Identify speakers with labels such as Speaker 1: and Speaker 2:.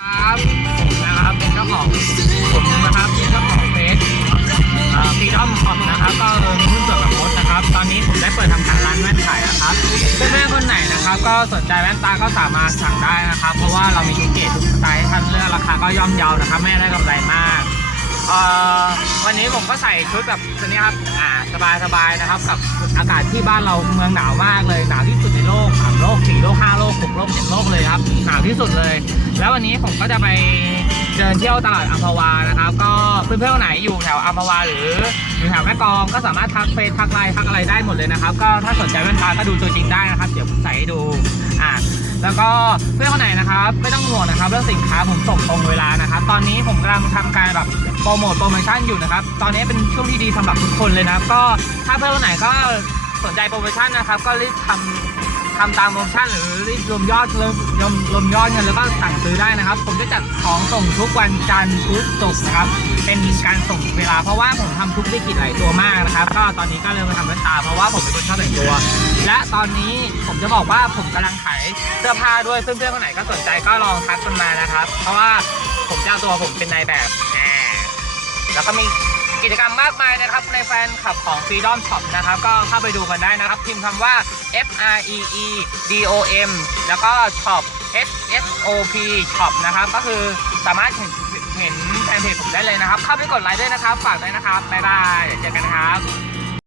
Speaker 1: ครับผมนะครับเป็นเจ้าของผมนะครับเป็นเจ้าของเฟซฟีดอมช็อปนะครับ ก็มีหุ้นส่วนกับมดนะครับ ตอนนี้ผมได้เปิดทำการร้านแว่นขายนะครับเพื่อนๆคนไหนนะครับ ก็สนใจแว่นตาก็สามารถสั่งได้นะครับ เพราะว่าเรามีทุกเกรดทุกสไตล์ให้ท่านเลือกราคาก็ย่อมเยานะครับ ไม่ได้กำไรมากวันนี้ผมก็ใส่ชุดแบบตัวนี้ครับอ่าสบายๆนะครับ กับอากาศที่บ้านเราเมืองหนาวมากเลยหนาวที่สุดในโลกสามโลกสี่โลกห้าโลก ที่สุดเลย แล้ววันนี้ผมก็จะไปเดินเที่ยวตลาดอัมพวานะครับ ก็เพื่อนๆคนไหนอยู่แถวอัมพวาหรืออยู่แถวแม่กองก็สามารถทักเฟซทักไลน์ทักอะไรได้หมดเลยนะครับ ก็ถ้าสนใจแว่นตาก็ดูตัวจริงได้นะครับ เดี๋ยวผมใส่ให้ดูอ่าแล้วก็เพื่อนคนไหนนะครับไม่ต้องห่วงนะครับเรื่องสินค้าผมส่งตรงเวลานะครับ ตอนนี้ผมกำลังทำการแบบโปรโมทโปรโมชั่นอยู่นะครับ ตอนนี้เป็นช่วงที่ดีสำหรับทุกคนเลยนะก็ถ้าเพื่อนคนไหนก็สนใจโปรโมชั่นนะครับ ก็รีบทำ ทำตามโปรโมชั่นหรือรีบรวมยอดรวมรวมรวมยอดเงินแล้วก็สั่งซื้อได้นะครับ ผมจะจัดของส่งทุกวันจันทร์พุธศุกร์นะครับ เป็นการส่งเวลาเพราะว่าผมทำทุกธุรกิจหลายตัวมากนะครับ ก็ตอนนี้ก็เริ่มมาทำแว่นตาเพราะว่าผมเป็นคนชอบแต่งตัว และตอนนี้ผมจะบอกว่าผมกำลังขายเสื้อผ้าด้วยเพื่อนๆคนไหนก็สนใจก็ลองทักกันมานะครับ เพราะว่าผมจะเอาตัวผมเป็นนายแบบแล้วก็มี กิจกรรมมากมายนะครับในแฟนคลับของ Freedom Shop นะครับ ก็เข้าไปดูกันได้นะครับ พิมพ์คำว่า F R E E D O M แล้วก็ Shop S S O P Shop นะครับ ก็คือสามารถเห็นเห็นแฟนเพจผมได้เลยนะครับ เข้าไปกดไลค์ด้วยนะครับ ฝากด้วยนะครับบ๊ายบายเดี๋ยวเจอกันนะครับ